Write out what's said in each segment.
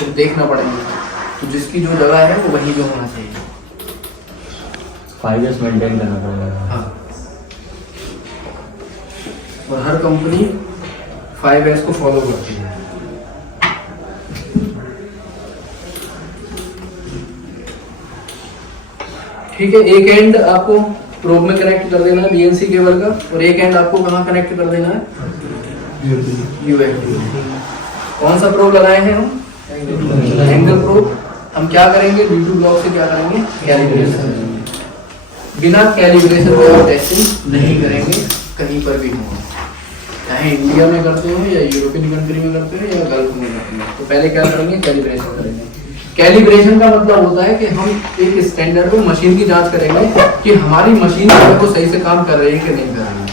फिर देखना पड़ेगा, तो जिसकी जो जगह है वो वहीं पे होना चाहिए। 5S मेंटेन करना पड़ेगा। हाँ, और हर कंपनी 5S को फॉलो करती है। ठीक है, एक एंड आपको प्रोब में कनेक्ट कर देना है BNC केबल का, और एक एंड आपको कहाँ कनेक्ट कर देना है? UFD। कौन सा प्रोब लगाए हैं हम? Angle probe. हम क्या करेंगे? D2 ब्लॉक से क्या करेंगे? कैलिब्रेशन। बिना कैलिब्रेशन के आप टेस्टिंग नहीं करेंगे कहीं पर भी हो, चाहे इंडिया में करते हो या यूरोपियन कंट्री में करते हो या गल्फ में करते हो। तो पहले क्या करेंगे? कैलिब्रेशन करेंगे। कैलिब्रेशन का मतलब होता है कि हम एक स्टैंडर्ड को मशीन की जांच करेंगे कि हमारी मशीन को सही से काम कर रही है कि नहीं कर रही है,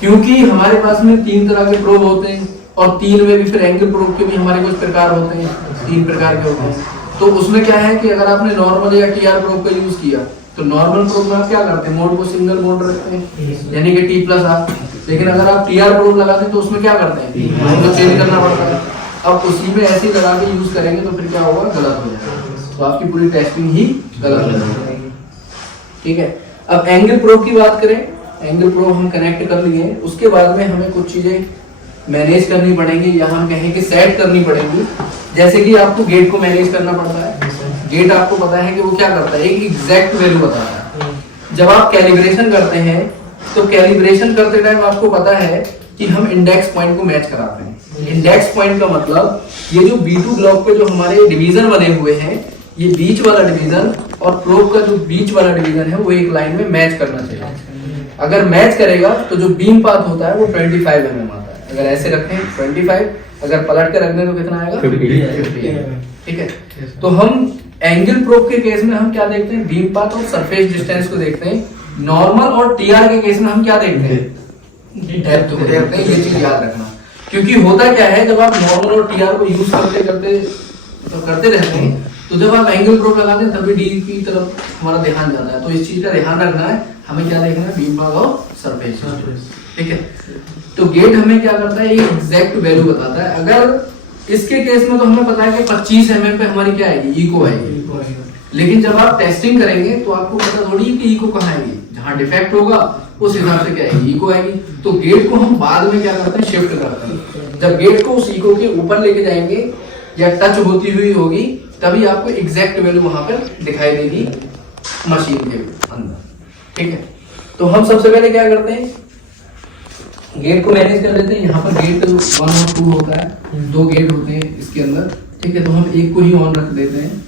क्योंकि हमारे पास में 3 तरह के प्रोब होते हैं, और 3 में भी फिर एंगल प्रोब के भी हमारे कुछ प्रकार होते हैं, 3 प्रकार के होते हैं। तो उसमें क्या है कि अगर आपने नॉर्मल या TR प्रोब का यूज किया, तो नॉर्मल प्रोब में आप क्या करते हैं? मोड को सिंगल मोड रखते हैं, यानी कि T+R। लेकिन अगर आप TR प्रोब लगाते हैं तो उसमें क्या करते हैं? मोड को चेंज करना पड़ता है। अब उसी में ऐसे लगा के यूज करेंगे तो फिर क्या होगा? गलत हो जाएगा, तो आपकी पूरी टेस्टिंग ही गलत हो जाएगी। ठीक है, अब एंगल प्रोब की बात करें, एंगल प्रोब हम कनेक्ट कर लिए, उसके बाद में हमें कुछ चीजें मैनेज करनी पड़ेंगी, या हम कहें कि सेट करनी पड़ेगी। जैसे कि आपको गेट को मैनेज करना पड़ता है। गेट आपको पता है कि वो क्या करता है? एक एग्जैक्ट वैल्यू बताता है। जब आप कैलिब्रेशन करते हैं तो कैलिब्रेशन करते टाइम आपको पता है कि हम इंडेक्स पॉइंट को मैच कराते हैं। इंडेक्स पॉइंट का मतलब ये जो B2 ब्लॉक पे जो हमारे डिवीजन बने हुए हैं, ये बीच वाला डिवीजन और प्रोब का जो बीच वाला डिवीजन है वो एक लाइन में मैच करना चाहिए। अगर मैच करेगा तो जो बीम पाथ होता है वो 25 mm आता है। अगर ऐसे रखें 25, अगर पलट के रख दें तो कितना आएगा? 50। ठीक है, तो हम एंगल प्रोब के केस में हम क्या देखते हैं? बीम पाथ और सरफेस डिस्टेंस को देखते हैं। नॉर्मल और TR के केस में हम क्या देखते हैं? डेप्थ को देखते हैं। ये चीज याद रखना, क्योंकि होता क्या है, जब आप नॉर्मल और TR को यूज करते रहते हैं, तो जब आप एंगल प्रोब लगाते हैं तभी D की तरफ हमारा ध्यान जाता है। तो इस चीज का ध्यान रखना है, हमें क्या देखना है? बीम पाथ और सरफेस। ठीक है, तो गेट हमें क्या करता है? एक एग्जैक्ट वैल्यू बताता है। अगर इसके केस में तो हमें पता है कि 25 mm पे हमारी क्या आएगी? इको आएगी। लेकिन जब आप टेस्टिंग करेंगे तो आपको पता थोड़ी कि इको कहाँ आएगी, जहाँ डिफेक्ट होगा उस हिसाब से क्या आएगी? इको आएगी। तो गेट को हम बाद में क्या करते हैं? शिफ्ट करते हैं। जब गेट को उस इको के ऊपर लेके जाएंगे या टच होती हुई होगी, तभी आपको एग्जैक्ट वैल्यू वहां पर दिखाई देगी मशीन के अंदर। ठीक है, तो हम सबसे पहले क्या करते हैं? गेट को मैनेज कर लेते हैं। यहाँ पर गेट 1 और 2 होता है, 2 गेट होते हैं इसके अंदर। ठीक है, तो हम एक को ही ऑन रख देते हैं,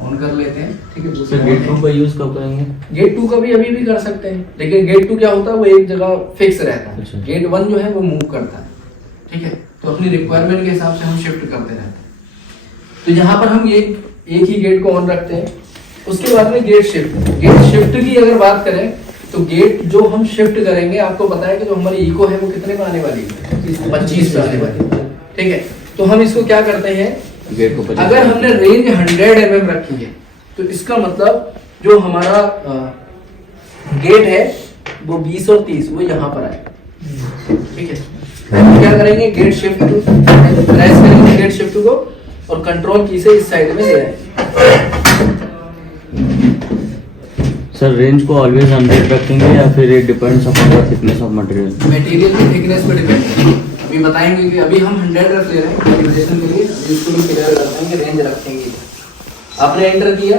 ऑन कर लेते हैं। ठीक है, दूसरे गेट 2 का यूज कब करेंगे? गेट 2 का भी अभी भी कर सकते हैं, लेकिन गेट 2 क्या होता है? वो एक जगह फिक्स रहता है। अच्छा। गेट 1 जो है वो मूव करता है। ठीक है, तो अपनी रिक्वायरमेंट के हिसाब से हम शिफ्ट करते रहते हैं। तो यहाँ पर हम एक ही गेट को ऑन रखते हैं। उसके बाद में गेट शिफ्ट की अगर बात करें तो गेट जो हम शिफ्ट करेंगे, आपको पता है कि जो हमारी इको है वो कितने पे आने वाली है? 25 पे आने वाली है। ठीक है, तो हम इसको क्या करते हैं? गेट को अगर हमने रेंज 100 mm रखी है तो इसका मतलब जो हमारा गेट है वो 20 और 30 वो यहाँ पर आएगा। ठीक है, हम क्या करेंगे? गेट शिफ्ट प्रेस करेंगे गेट शिफ्ट को, और कंट्रोल की से इस साइड में ले आएंगे। सर रेंज को ऑलवेज 100 रखेंगे या फिर it depends upon the thickness of material? Material की थिकनेस पर डिपेंड है। अभी बताएंगे कि अभी हम 100 रख ले रहे हैं कैलिब्रेशन के लिए। इसको भी क्लियर करते हैं कि रेंज रखेंगे। आपने एंटर किया,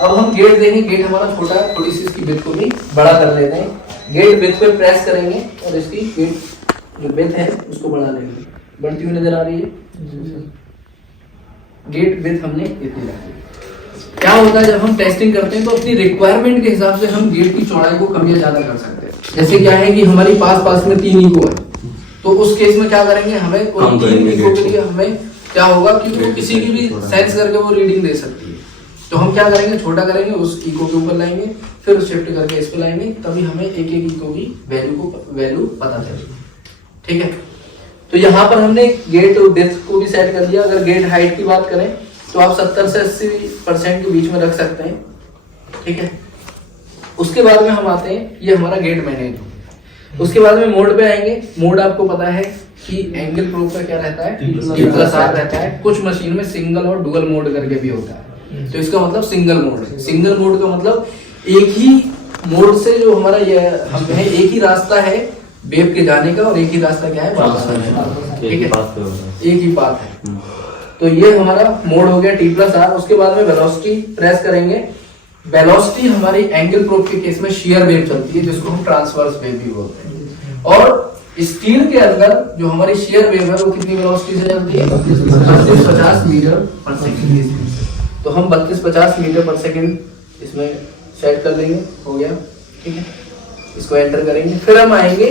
अब हम गेट देंगे। गेट हमारा छोटा है, थोड़ी सी इसकी विड्थ को भी बड़ा कर लेते हैं। गेट विड्थ पे प्रेस करेंगे और इसकी गेट जो विड्थ है उसको बढ़ा लेंगे। बढ़ती हुई नजर आ रही है। गेट विड्थ हमने इतनी रखी। क्या होता है जब हम टेस्टिंग करते हैं तो अपनी रिक्वायरमेंट के हिसाब से हम गेट की चौड़ाई को कम या ज्यादा कर सकते हैं। जैसे क्या है कि हमारी पास में 3 इको है, तो उस केस में क्या करेंगे? हमें कोई 3 इको के लिए हमें क्या होगा कि वो किसी की भी सेंस करके वो रीडिंग दे सकती है। तो हम क्या करेंगे? छोटा करेंगे, उस इको के ऊपर लाएंगे, फिर शिफ्ट करके इस पे लाएंगे, तभी हमें एक इको की वैल्यू पता चलेगी। ठीक है, तो यहाँ पर हमने गेट डेप्थ को भी सेट कर दिया। अगर गेट हाइट की बात करें तो आप 70 से 80% के बीच में रख सकते हैं। ठीक है, उसके बाद में हम आते हैं, ये हमारा गेट मैनेज हो। उसके बाद में मोड पे आएंगे। मोड आपको पता है कि एंगल प्रोब का क्या रहता है, T+R रहता है। कुछ मशीन में सिंगल और डुअल मोड करके भी होता है। तो इसका मतलब सिंगल मोड है। सिंगल मोड का मतलब एक ही मोड से जो हमारा ये हम है, एक ही रास्ता है वेव के जाने का और एक ही रास्ता क्या है वापस आने का। ठीक है, एक ही पाथ है। तो ये हमारा मोड हो गया T+R। उसके बाद में वेलोसिटी प्रेस करेंगे। वेलोसिटी हमारी एंगल प्रोब के केस में शियर वेव चलती है, जिसको हम ट्रांसवर्स वेव भी बोलते हैं। और स्टील के अंदर जो हमारी शियर वेव है वो कितनी वेलोसिटी से चलती है, 32-50 मीटर पर सेकंड। तो हम 32-50 मीटर पर सेकंड इसमें सेट कर देंगे, हो गया। ठीक है, इसको एंटर करेंगे। फिर हम आएंगे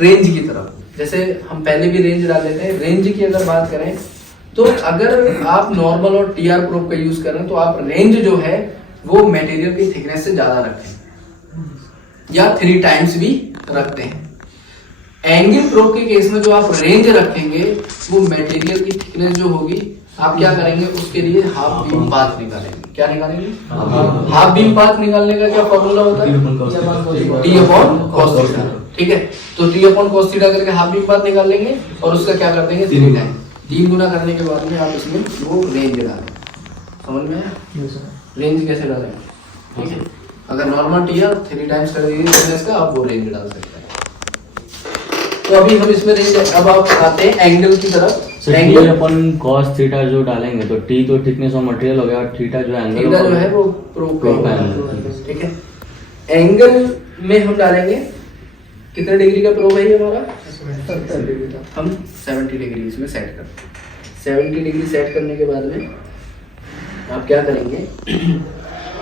रेंज की तरफ। जैसे हम पहले भी रेंज डाल लेते हैं। रेंज की अगर बात करें तो अगर आप नॉर्मल और टीआर प्रोब का यूज कर रहे हैं तो आप रेंज जो है वो मटेरियल की थिकनेस से ज्यादा रखें या 3 टाइम्स भी रखते हैं। एंगल प्रोब के केस में जो आप रेंज रखेंगे वो मटेरियल की थिकनेस जो होगी, आप क्या करेंगे उसके लिए हाफ बीम पाथ निकालेंगे। क्या निकालेंगे? हाफ बीम पाथ निकालने का क्या फॉर्मूला होता है? T/cos theta. ठीक है, तो T/cos थीटा करके हाफ बीम पाथ निकाल लेंगे और उसका क्या कर देंगे 3 टाइम। 3 गुना करने के बाद में आप इसमें वो रेंज डालें। समझ में आया? रेंज कैसे डालेंगे? ठीक है, अगर नॉर्मल टीआर 3 टाइम्स कर दीजिए थिकनेस का, आप वो रेंज डाल सकते हैं। तो अभी हम इसमें रेंज, अब आप आते हैं एंगल की तरफ। एंगल अपन cos थीटा जो डालेंगे तो T तो थिकनेस ऑफ मटेरियल हो गया और थीटा जो एंगल थीटा जो है वो प्रोब प्रोब का का एंगल। एंगल। ठीक है, एंगल में हम डालेंगे कितने डिग्री का प्रोब है ये हमारा, 70 डिग्री का। हम 70 डिग्री इसमें सेट करते हैं। 70 डिग्री सेट करने के बाद में आप क्या करेंगे,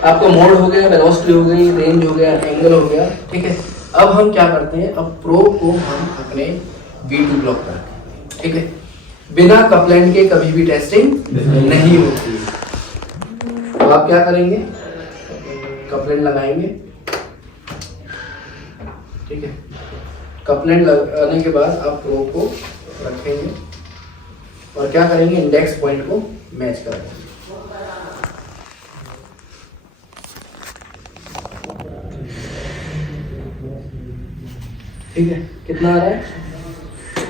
आपका मोड हो गया, वेलोसिटी हो गई, रेंज हो गया, एंगल हो गया। ठीक है, अब हम क्या करते हैं, अब प्रोब को हम अपने V2 ब्लॉक पर रखते हैं। ठीक है, बिना कपलैंड के कभी भी टेस्टिंग नहीं होती है। तो आप क्या करेंगे, कपलैंड लगाएंगे। ठीक है, कपलैंड लगाने के बाद आप प्रोब को रखेंगे और क्या करेंगे, इंडेक्स पॉइंट को मैच करेंगे। ठीक है, कितना आ रहा है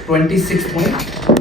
26.5